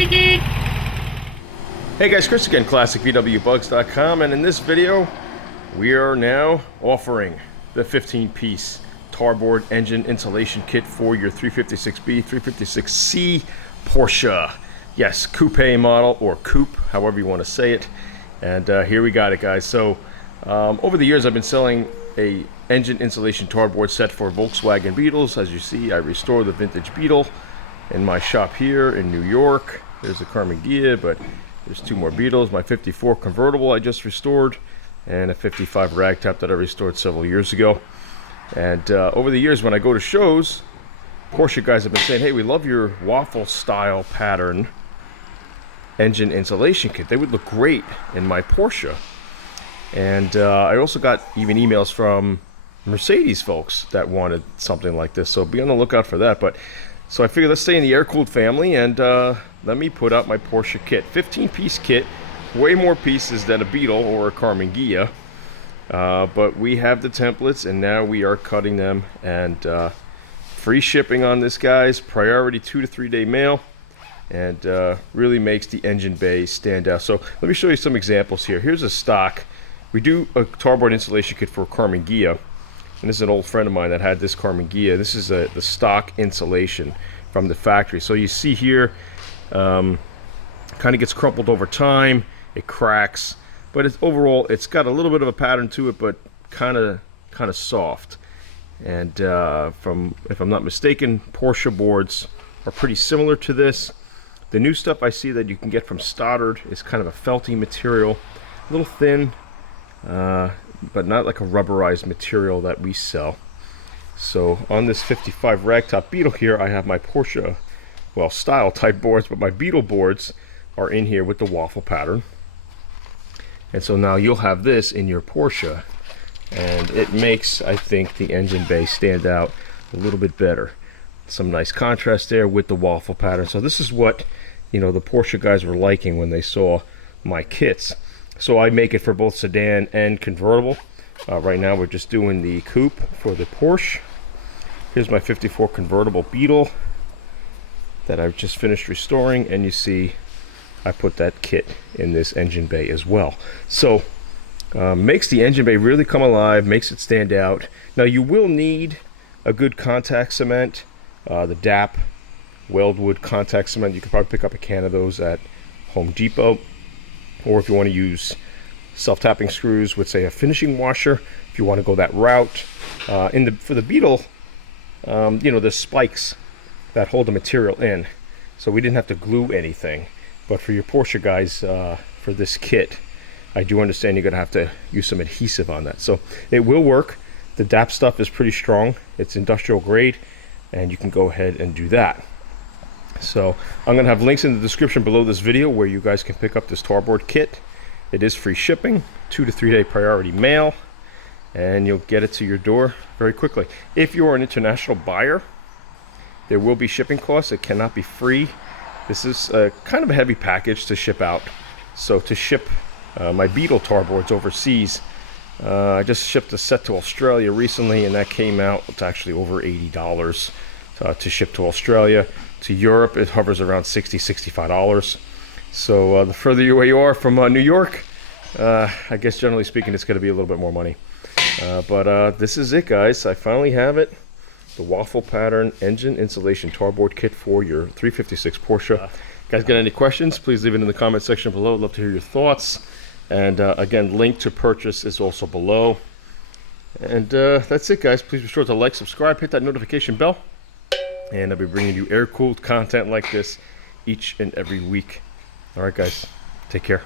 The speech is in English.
Hey guys, Chris again, ClassicVWbugs.com, and in this video we are now offering the 15-piece Tarboard engine insulation kit for your 356B, 356C Porsche. Yes, coupe model, or coupe, however you want to say it. And here we got it, guys. So over the years I've been selling a engine insulation tarboard set for Volkswagen Beetles. As you see, I restore the vintage Beetle in my shop here in New York. There's a Karmann Ghia, but there's two more Beetles. My 54 convertible I just restored, and a 55 ragtop that I restored several years ago. And over the years when I go to shows, Porsche guys have been saying, hey, we love your Waffle style pattern engine insulation kit. They would look great in my Porsche. And I also got even emails from Mercedes folks that wanted something like this, so be on the lookout for that. But so I figured let's stay in the air-cooled family, and let me put out my Porsche kit. 15-piece kit, way more pieces than a Beetle or a Karmann Ghia. But we have the templates, and now we are cutting them, and free shipping on this, guys. Priority 2 to 3 day mail, and really makes the engine bay stand out. So let me show you some examples here. Here's a stock. We do a tarboard insulation kit for a Karmann Ghia, and this is an old friend of mine that had this Karmann Ghia. This is the stock insulation from the factory. So you see here, kind of gets crumpled over time, it cracks, but overall it's got a little bit of a pattern to it, but kind of soft. And from, if I'm not mistaken, Porsche boards are pretty similar to this. The new stuff I see that you can get from Stoddard is kind of a felty material, a little thin, but not like a rubberized material that we sell. So on this 55 ragtop Beetle here, I have my Porsche, well, style type boards, but my Beetle boards are in here with the Waffle pattern. And so now you'll have this in your Porsche, and it makes, I think, the engine bay stand out a little bit better. Some nice contrast there with the Waffle pattern. So this is what, you know, the Porsche guys were liking when they saw my kits. So I make it for both sedan and convertible. Right now we're just doing the coupe for the Porsche. Here's my 54 convertible Beetle that I've just finished restoring, and you see I put that kit in this engine bay as well. So makes the engine bay really come alive, makes it stand out. Now you will need a good contact cement, the DAP Weldwood contact cement. You can probably pick up a can of those at Home Depot. Or if you want to use self-tapping screws with, say, a finishing washer, if you want to go that route. For the Beetle, you know, there's spikes that hold the material in, so we didn't have to glue anything. But for your Porsche guys, for this kit, I do understand you're going to have to use some adhesive on that. So it will work. The DAP stuff is pretty strong. It's industrial grade, and you can go ahead and do that. So I'm going to have links in the description below this video where you guys can pick up this tarboard kit. It is free shipping, 2 to 3 day priority mail, and you'll get it to your door very quickly. If you're an international buyer, there will be shipping costs. It cannot be free. This is kind of a heavy package to ship out. So to ship my Beetle tarboards overseas, I just shipped a set to Australia recently, and that came out to actually over $80 to ship to Australia. To Europe, it hovers around $60, $65. So the further away you are from New York, I guess generally speaking, it's going to be a little bit more money. But this is it, guys. I finally have it. The Waffle pattern engine insulation tarboard kit for your 356 Porsche. Guys, got any questions? Please leave it in the comment section below. I'd love to hear your thoughts. And again, link to purchase is also below. And that's it, guys. Please be sure to like, subscribe, hit that notification bell. And I'll be bringing you air-cooled content like this each and every week. All right, guys, take care.